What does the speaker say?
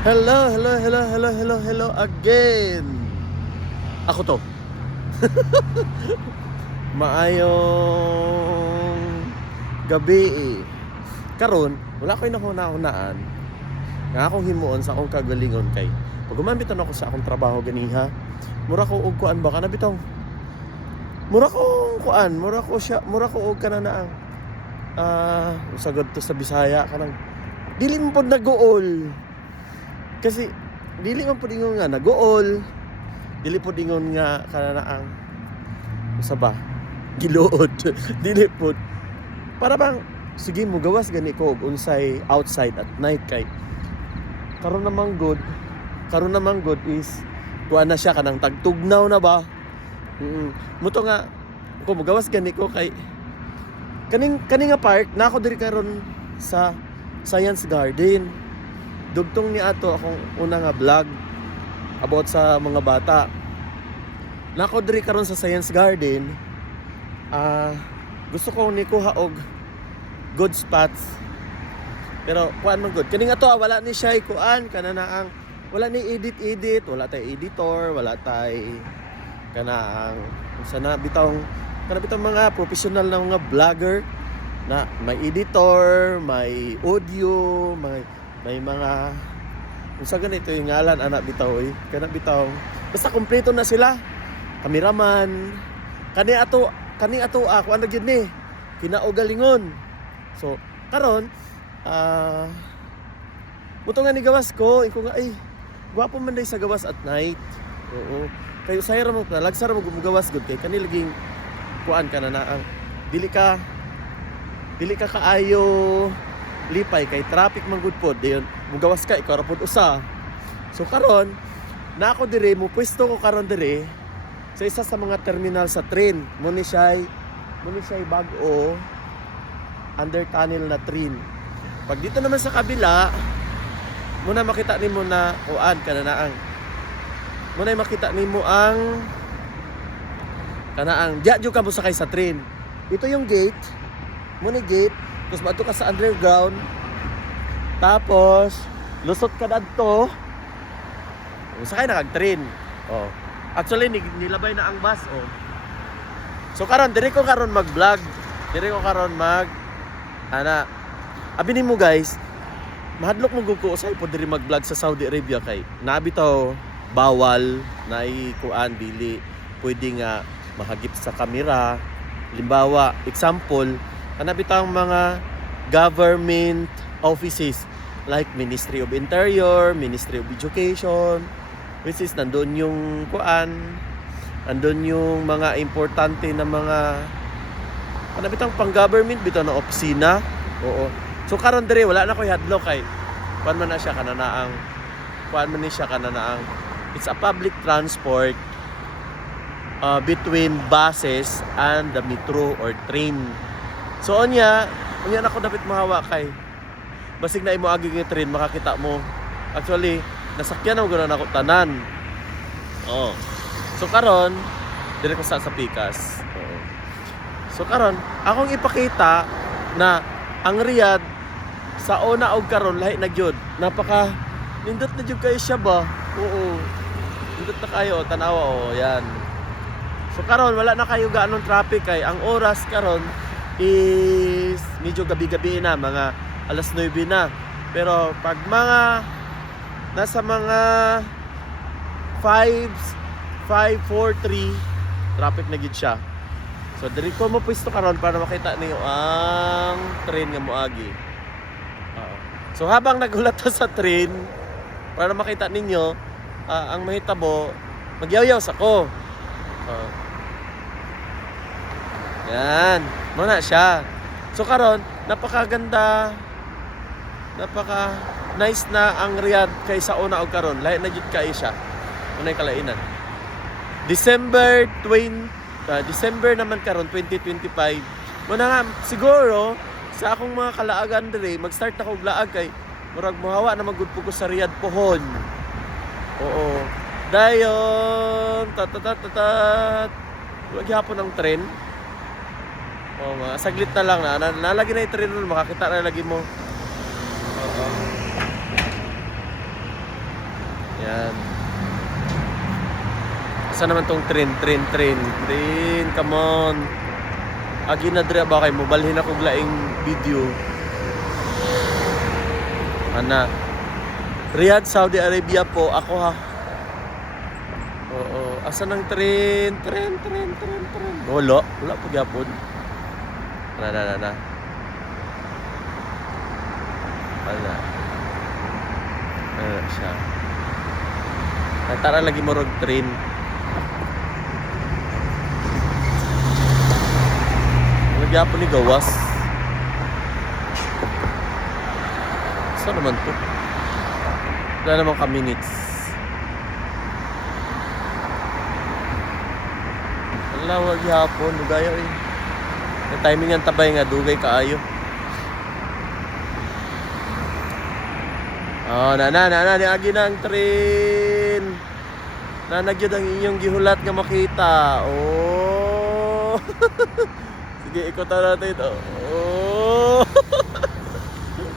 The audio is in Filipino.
Hello, hello, hello, hello, hello, hello again. Ako to. Maayong gabi eh. Karon, wala ko'y nahuna-hunaan. Nga akong himuon sa akong kagalingon kay. Pag gumambitan ako sa akong trabaho ganiha, mura ko og kuan ba kana bitaw? Mura ko kuan, mura ko og kana na ang usagad to sa Bisaya kanang dili mo pod nag-uol. Kasi dili man pud ingon nga nag-uol. Dili pud ingon nga kana ang usa ba? Giluod. Dili pud. Para bang sige mo gawas gani ko og unsay outside at night kay karon namang good. Karon namang good is kuan na siya kanang tagtugnaw na ba? Muto nga ko mogawas gani ko kay kaning nga park na ako diri karon sa Science Garden. Dugtong ni ato akong una nga vlog about sa mga bata. Nako diri karon sa Science Garden. Gusto ko ni kuha og good spots. Pero kuan man good. Kani ato wala ni siya kuan kana na ang wala ni edit, wala tay editor, wala tay kana ang sana bitong mga professional na mga vlogger na may editor, may audio, may mga unsa ganito yung ngalan anak bitaw kana bitaw basta kompleto na sila, kameraman kani ato ako ano gyud ni kinaugalingon. So karon buto nga ni gawas ko iko nga ay gwapo man day sa gawas at night. Oo kayo saya ra mo lagsa ra mo gumawas gud kay kani laging kuan kana na ang dili ka kaayo lipay kay traffic man gud pod dayon mugawas ka ikaw ra pod usa. So karon na ako dire mo pwesto ko karon dire sa isa sa mga terminal sa train mo ni siya bag-o under tunnel na train. Pag dito naman sa kabila muna makita nimo na kuan kananaang muna makita nimo ang kanaang diya jud ka mo sakay sa train. Ito yung gate muna gate. Tapos maadto ka sa underground. Tapos lusot ka dadto. Sakay na kag train. Oh. Actually nilabay na ang bus oh. So karon dire ko karon mag-vlog. Dire ko karon abi nimo guys, mahadlok mo gud ko usay pod diri mag-vlog sa Saudi Arabia kay nabitaw bawal na kuan dili pwede nga mahagip sa kamera. Limbawa, example, kana bitang mga government offices like Ministry of Interior, Ministry of Education, which is nandun yung nandun yung mga importante na mga kana bitang pang-government bitaw na opisina. Oo. So karon dire wala na koy hadlok kay kuan man na siya kananaang it's a public transport between buses and the metro or train. So unya na ako dapat mahawa kay basig na imo agi nga train makakita mo. Actually, nasakyan na gud nako tanan. Oh. So karon dire ko sa Pikas. Oo. So karon akong ipakita na ang Riyadh sa una og karon lahi na gyud. Napaka nindot na gyud kayo siya ba? Oo. Nindot na kayo tanawa oh, yan. So karon wala na kayo gaanong traffic kay ang oras karon is medyo gabi-gabi na, mga alas 9 na. Pero pag mga nasa mga 5:43 traffic na gid siya. So diri ko mo pwesto karon para makita niyo ang train nga moagi. So habang nagulat ta sa train para makita ninyo ang mahitabo, magyaw-yaw ako. Yan, muna siya. So karon, napakaganda, napaka nice na ang Riyadh kaysa una og karon. Lahi na jud kay siya. Unay kalainan. December naman karon 2025. Muna nga siguro sa akong mga kalaagan dire, mag-start na ko og laag kay murag mohawa na magud ko sa Riyadh pohon. Oo. Dayon, wag hapon ang tren. Oh, saglit na lang na nalagi na yung tren nun, makakita na lagi mo. Asa naman tong train, come on. Agi na dre ba kay mo balhin ako laing video. Ana. Riyadh, Saudi Arabia po ako ha. Oo, asa nang train. Wala pa gyapon. Na. Wala. Ano siya. Tara lagi mo rog train. Nagyapon ni gawas. Saan naman to? Wala naman ka minutes. Wala, wag hapon. Dugaya eh. Yung timing ang tabay nga, dugay kaayo. Oh, na, niagi na ang train. Nagyod ang inyong gihulat nga makita. Oh. Sige, ikutan natin ito. Oh.